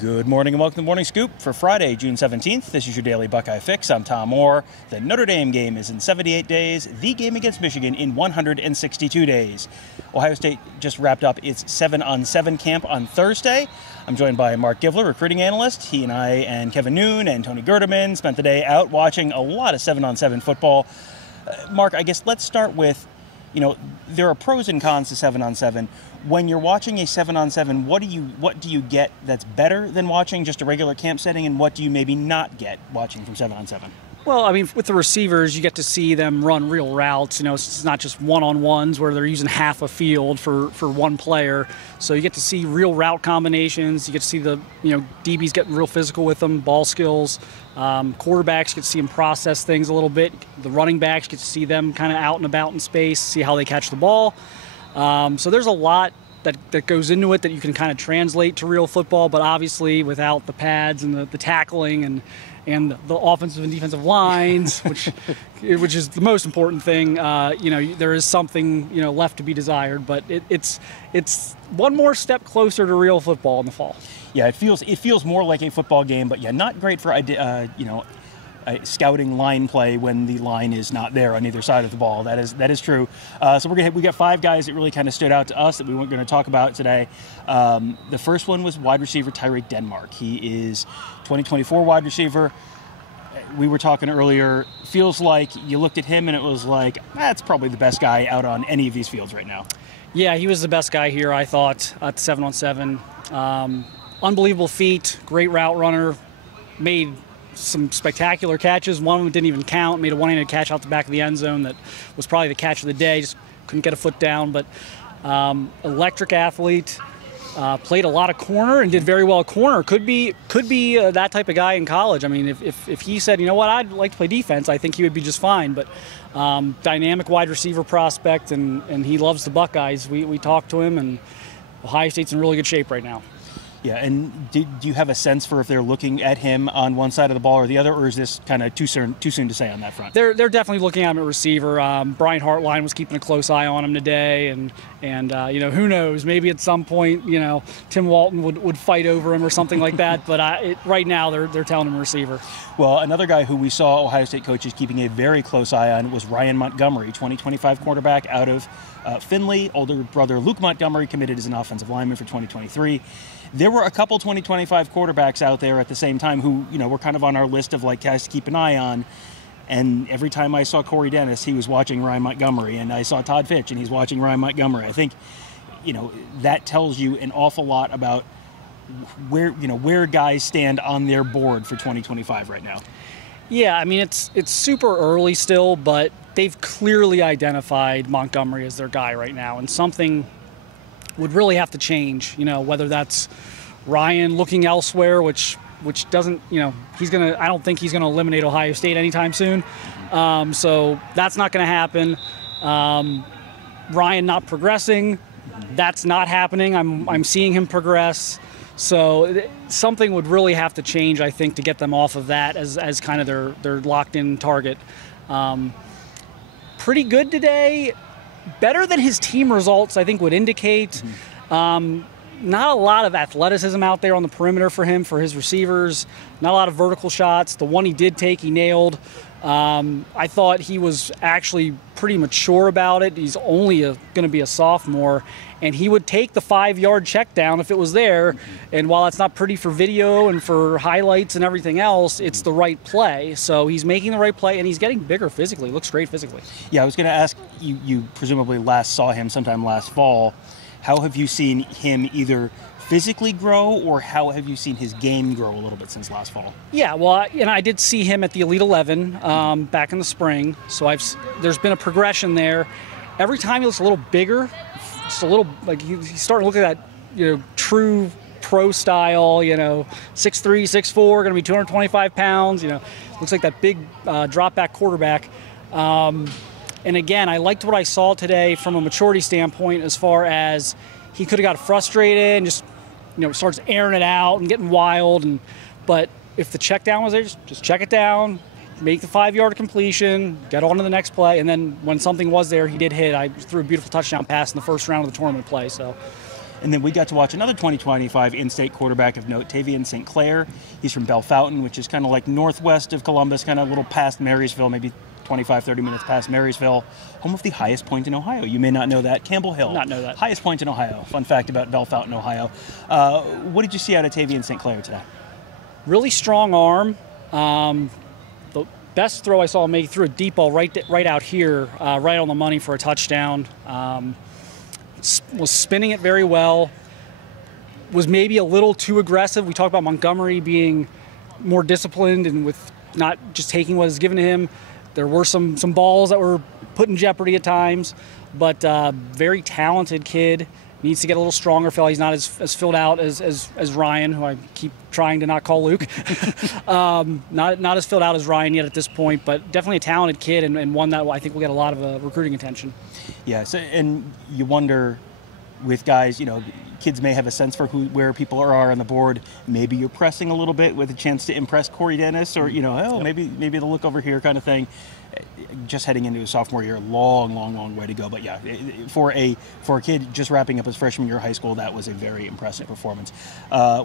Good morning and welcome to the Morning Scoop for Friday, June 17th. This is your daily Buckeye fix. I'm Tom Orr. The Notre Dame game is in 78 days. The game against Michigan in 162 days. Ohio State just wrapped up its 7-on-7 camp on Thursday. I'm joined by Marc Givler, recruiting analyst. He and I and Kevin Noon and Tony Gerdeman spent the day out watching a lot of 7-on-7 football. Marc, I guess let's start with, there are pros and cons to 7-on-7. When you're watching a 7-on-7, what do you get that's better than watching just a regular camp setting, and what do you maybe not get watching from 7-on-7? Well, I mean, with the receivers, you get to see them run real routes. It's not just one-on-ones where they're using half a field for one player. So you get to see real route combinations. You get to see the DBs getting real physical with them, ball skills. Quarterbacks get to see them process things a little bit. The running backs get to see them kind of out and about in space, see how they catch the ball. So there's a lot that goes into it that you can kind of translate to real football, but obviously without the pads and the tackling and the offensive and defensive lines, which is the most important thing. There is something left to be desired, but it's one more step closer to real football in the fall. Yeah, it feels more like a football game, but yeah, not great for scouting line play when the line is not there on either side of the ball. That is true. So we got five guys that really kind of stood out to us that we weren't going to talk about today. The first one was wide receiver Tyseer Denmark. He is 2024 wide receiver. We were talking earlier, feels like you looked at him and it was like, that's probably the best guy out on any of these fields right now. Yeah, he was the best guy here, I thought, at the 7-on-7. Unbelievable feet, great route runner, made some spectacular catches. One of them didn't even count, made a one-handed catch out the back of the end zone that was probably the catch of the day, just couldn't get a foot down. But electric athlete, played a lot of corner and did very well at corner. Could be that type of guy in college. I mean, if he said, I'd like to play defense, I think he would be just fine. But dynamic wide receiver prospect, and he loves the Buckeyes. We talked to him, and Ohio State's in really good shape right now. Yeah, and do you have a sense for if they're looking at him on one side of the ball or the other, or is this kind of too soon to say on that front? They're definitely looking at him at receiver. Brian Hartline was keeping a close eye on him today, and who knows? Maybe at some point, Tim Walton would fight over him or something like that. But right now, they're telling him receiver. Well, another guy who we saw Ohio State coaches keeping a very close eye on was Ryan Montgomery, 2025 quarterback out of Findlay. Older brother Luke Montgomery committed as an offensive lineman for 2023. There were a couple 2025 quarterbacks out there at the same time who, were kind of on our list of guys to keep an eye on. And every time I saw Corey Dennis, he was watching Ryan Montgomery, and I saw Todd Fitch, and he's watching Ryan Montgomery. I think, that tells you an awful lot about where guys stand on their board for 2025 right now. Yeah, I mean, it's super early still, but they've clearly identified Montgomery as their guy right now, and something would really have to change, whether that's Ryan looking elsewhere, which doesn't, I don't think he's gonna eliminate Ohio State anytime soon. So that's not gonna happen. Ryan not progressing, that's not happening. I'm seeing him progress. So something would really have to change, I think, to get them off of that as kind of their locked-in target. Pretty good today. Better than his team results, I think, would indicate. Not a lot of athleticism out there on the perimeter for him, for his receivers. Not a lot of vertical shots. The one he did take, he nailed. I thought he was actually pretty mature about it. He's only going to be a sophomore, and he would take the 5-yard check down if it was there. And while it's not pretty for video and for highlights and everything else, it's the right play. So he's making the right play, and he's getting bigger physically. Looks great physically. Yeah, I was going to ask, you presumably last saw him sometime last fall. How have you seen him either physically grow, or how have you seen his game grow a little bit since last fall? Yeah, well, I did see him at the Elite 11 back in the spring, so there's been a progression there. Every time he looks a little bigger, just a little, he's starting to look at that, true pro style, 6'3", 6'4", going to be 225 pounds, looks like that big drop back quarterback. And again, I liked what I saw today from a maturity standpoint, as far as he could have got frustrated and just, starts airing it out and getting wild. But if the check down was there, just check it down, make the 5-yard completion, get on to the next play. And then when something was there, he did hit. I threw a beautiful touchdown pass in the first round of the tournament play. So And then we got to watch another 2025 in-state quarterback of note, Tavien St Clair. He's from Bellefontaine, which is kind of like northwest of Columbus, kind of a little past Marysville, maybe 25, 30 minutes past Marysville, home of the highest point in Ohio. You may not know that. Campbell Hill. Not know that. Highest point in Ohio. Fun fact about Bellefontaine, Ohio. What did you see out of Tavien St Clair today? Really strong arm. The best throw I saw him make, threw a deep ball right out here, right on the money for a touchdown. Was spinning it very well. Was maybe a little too aggressive. We talked about Montgomery being more disciplined and with not just taking what is given to him. There were some balls that were put in jeopardy at times, but very talented kid. Needs to get a little stronger. Feel like he's not as filled out as Ryan, who I keep trying to not call Luke. Not as filled out as Ryan yet at this point, but definitely a talented kid and one that I think will get a lot of recruiting attention. Yeah, so, and you wonder with guys, kids may have a sense for where people are on the board. Maybe you're pressing a little bit with a chance to impress Corey Dennis, or maybe they'll look over here kind of thing. Just heading into his sophomore year, long way to go. But yeah, for a kid just wrapping up his freshman year of high school, that was a very impressive performance.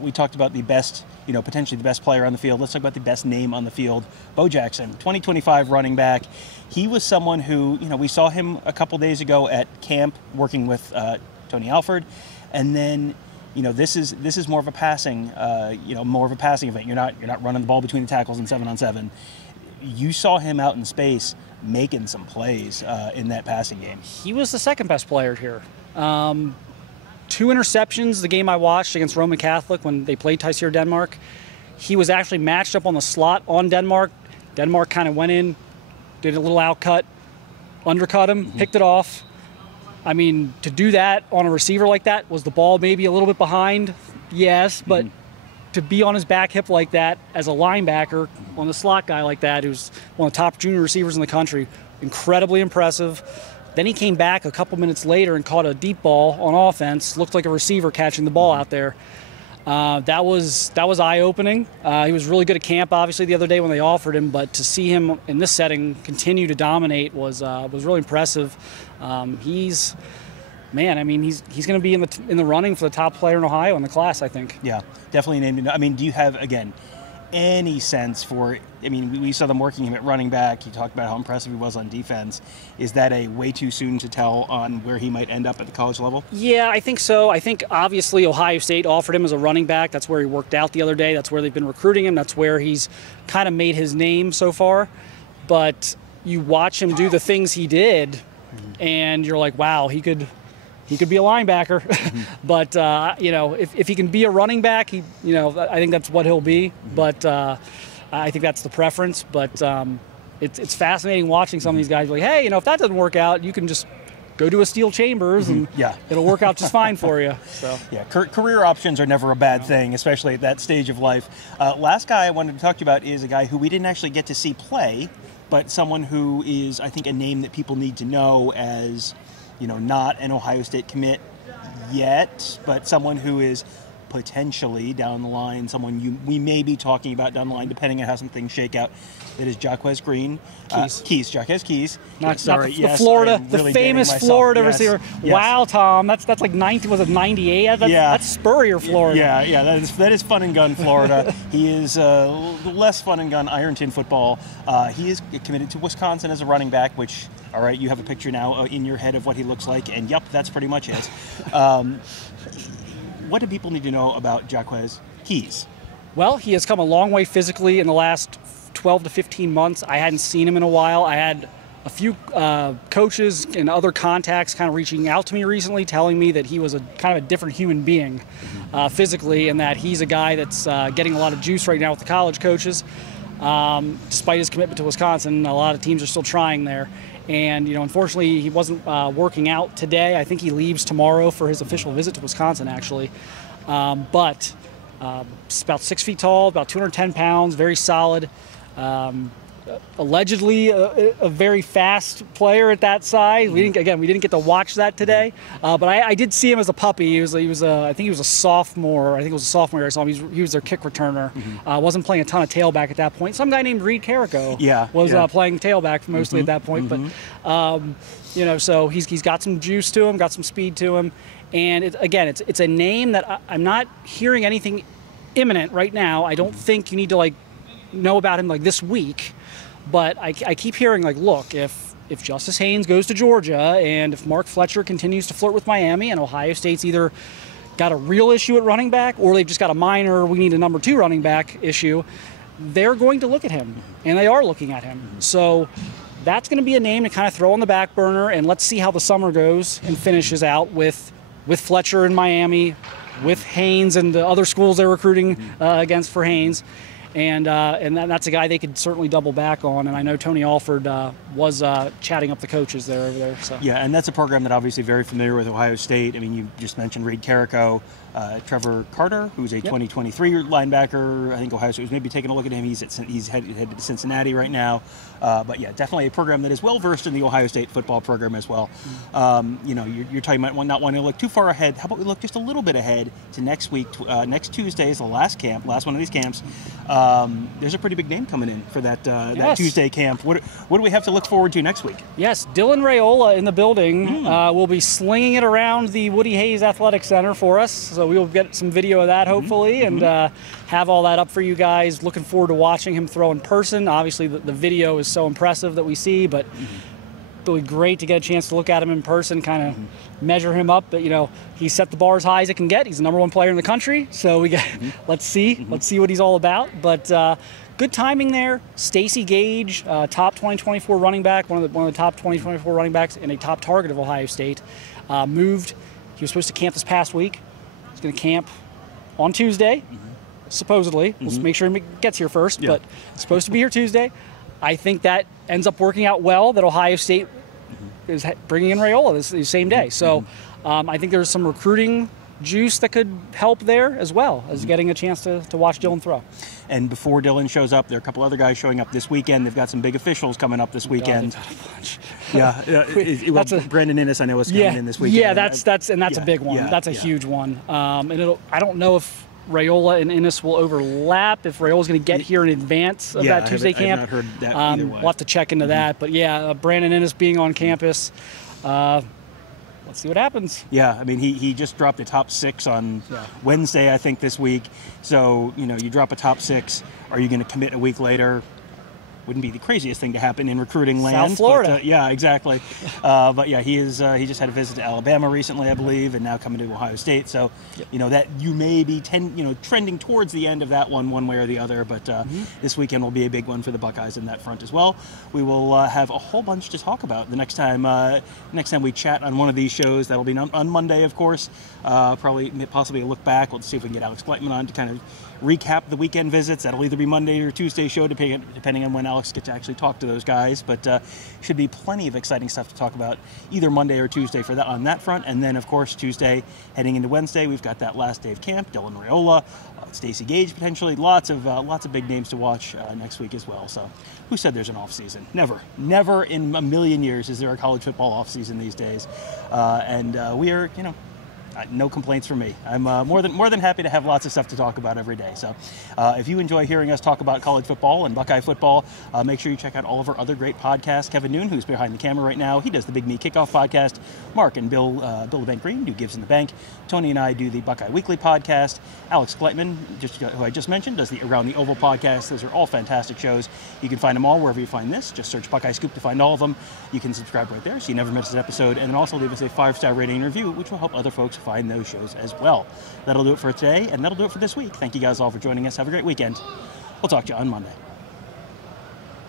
We talked about the best, potentially the best player on the field. Let's talk about the best name on the field. Bo Jackson, 2025 running back. He was someone who, we saw him a couple days ago at camp working with Tony Alford, and then this is more of a passing event. You're not running the ball between the tackles in 7-on-7. You saw him out in space making some plays in that passing game. He was the second best player here. 2 interceptions the game I watched against Roman Catholic when they played Tyseer Denmark. He was actually matched up on the slot on Denmark. Denmark kind of went in, did a little outcut, undercut him, picked it off. I mean, to do that on a receiver like that, was the ball maybe a little bit behind? Yes, but to be on his back hip like that as a linebacker on the slot guy like that, who's one of the top junior receivers in the country, incredibly impressive. Then he came back a couple minutes later and caught a deep ball on offense. Looked like a receiver catching the ball out there. That was eye-opening. He was really good at camp, obviously, the other day when they offered him. But to see him in this setting continue to dominate was really impressive. He's going to be in the running for the top player in Ohio in the class, I think. Yeah, definitely named. I mean, do you have, again, any sense for, we saw them working him at running back. You talked about how impressive he was on defense. Is that a way too soon to tell on where he might end up at the college level? Yeah, I think so. I think obviously Ohio State offered him as a running back. That's where he worked out the other day. That's where they've been recruiting him. That's where he's kind of made his name so far. But you watch him do the things he did, and you're like, wow, he could be a linebacker. But, if he can be a running back, I think that's what he'll be. But I think that's the preference. But it's fascinating watching some of these guys be like, hey, if that doesn't work out, you can just go to a Steel Chambers and it'll work out just fine for you. So yeah, career options are never a bad thing, especially at that stage of life. Last guy I wanted to talk to you about is a guy who we didn't actually get to see play, but someone who is, I think, a name that people need to know as, not an Ohio State commit yet, but someone who is potentially down the line, someone we may be talking about down the line, depending on how some things shake out. It is Jaquez Jaquez Keyes. The Florida, the famous Florida receiver. Yes. Wow, Tom, that's like 98? That's Spurrier, Florida. Yeah, that is fun and gun Florida. He is less fun and gun Ironton football. He is committed to Wisconsin as a running back, which, all right, you have a picture now in your head of what he looks like, and yep, that's pretty much it. What do people need to know about Jaquez Keyes? Well, he has come a long way physically in the last 12 to 15 months. I hadn't seen him in a while. I had a few coaches and other contacts kind of reaching out to me recently, telling me that he was a kind of a different human being physically, and that he's a guy that's getting a lot of juice right now with the college coaches. Despite his commitment to Wisconsin, a lot of teams are still trying there. And, unfortunately, he wasn't working out today. I think he leaves tomorrow for his official visit to Wisconsin, actually. But he's about 6 feet tall, about 210 pounds, very solid. allegedly a very fast player at that size. We didn't get to watch that today, but I did see him as a puppy. He was I think he was a sophomore. I think it was a sophomore year I saw him. He was their kick returner. Wasn't playing a ton of tailback at that point. Some guy named Reed Carrico was playing tailback mostly at that point, but so he's got some juice to him, got some speed to him, and it's a name that I'm not hearing anything imminent right now. I don't think you need to know about him this week, but I keep hearing look, if Justice Haynes goes to Georgia and if Mark Fletcher continues to flirt with Miami and Ohio State's either got a real issue at running back or they've just got a minor we need a number 2 running back issue, they're going to look at him, and they are looking at him. So that's going to be a name to kind of throw on the back burner, and let's see how the summer goes and finishes out with Fletcher in Miami, with Haynes and the other schools they're recruiting against for Haynes. And that's a guy they could certainly double back on. And I know Tony Alford was chatting up the coaches over there. So. Yeah, and that's a program that obviously very familiar with Ohio State. I mean, you just mentioned Reed Carrico, Trevor Carter, who's a 2023 linebacker. I think Ohio State was maybe taking a look at him. He's headed to Cincinnati right now. But yeah, definitely a program that is well versed in the Ohio State football program as well. You're talking about not wanting to look too far ahead. How about we look just a little bit ahead to next week? Next Tuesday is the last one of these camps. There's a pretty big name coming in for that Tuesday camp. What do we have to look forward to next week? Yes, Dylan Raiola in the building will be slinging it around the Woody Hayes Athletic Center for us. So we will get some video of that hopefully and have all that up for you guys. Looking forward to watching him throw in person. Obviously the video is so impressive that we see, but it'll be great to get a chance to look at him in person, kind of measure him up. But he set the bar as high as it can get. He's the number 1 player in the country, so we got let's see what he's all about. But good timing there. Stacey Gage, top 2024 running back, one of the top 2024 running backs and a top target of Ohio State, moved. He was supposed to camp this past week. He's going to camp on Tuesday, supposedly. Let's make sure he gets here first, but it's supposed to be here Tuesday. I think that ends up working out well, that Ohio State is bringing in Raiola this same day. So I think there's some recruiting juice that could help there as well as getting a chance to watch Dylan throw. And before Dylan shows up, there are a couple other guys showing up this weekend. They've got some big officials coming up this weekend. Brandon Innes, I know, is coming in this weekend. Yeah, that's a big one. That's a huge one. And I don't know if Raiola and Innes will overlap, if Raiola's going to get here in advance of that Tuesday camp. I have not heard that either way. We'll have to check into that. But Brandon Innes being on campus, let's see what happens. Yeah, I mean, he just dropped the top 6 on Wednesday, I think, this week. So, you drop a top 6. Are you going to commit a week later? Wouldn't be the craziest thing to happen in recruiting land. South Florida. But, exactly. But he just had a visit to Alabama recently, I believe, and now coming to Ohio State. So, that you may be trending towards the end of that one way or the other. But this weekend will be a big one for the Buckeyes in that front as well. We will have a whole bunch to talk about the next time we chat on one of these shows. That'll be on Monday, of course. Possibly a look back. We'll see if we can get Alex Gleitman on to kind of recap the weekend visits. That'll either be Monday or Tuesday show, depending on when Alex gets to actually talk to those guys. But should be plenty of exciting stuff to talk about either Monday or Tuesday for that on that front. And then, of course, Tuesday heading into Wednesday, we've got that last day of camp. Dylan Raiola, Stacey Gage potentially. Lots of big names to watch next week as well. So, who said there's an off season? Never in a million years is there a college football off season these days. And we are, no complaints from me. I'm more than happy to have lots of stuff to talk about every day. So if you enjoy hearing us talk about college football and Buckeye football, make sure you check out all of our other great podcasts. Kevin Noon, who's behind the camera right now, he does the Big Me Kickoff podcast. Mark and Bill the Bank Green do Gives in the Bank. Tony and I do the Buckeye Weekly podcast. Alex Gleitman, who I just mentioned, does the Around the Oval podcast. Those are all fantastic shows. You can find them all wherever you find this. Just search Buckeye Scoop to find all of them. You can subscribe right there so you never miss an episode, and then also leave us a 5-star rating and review, which will help other folks find those shows as well. That'll do it for today, and that'll do it for this week. Thank you guys all for joining us. Have a great weekend. We'll talk to you on Monday.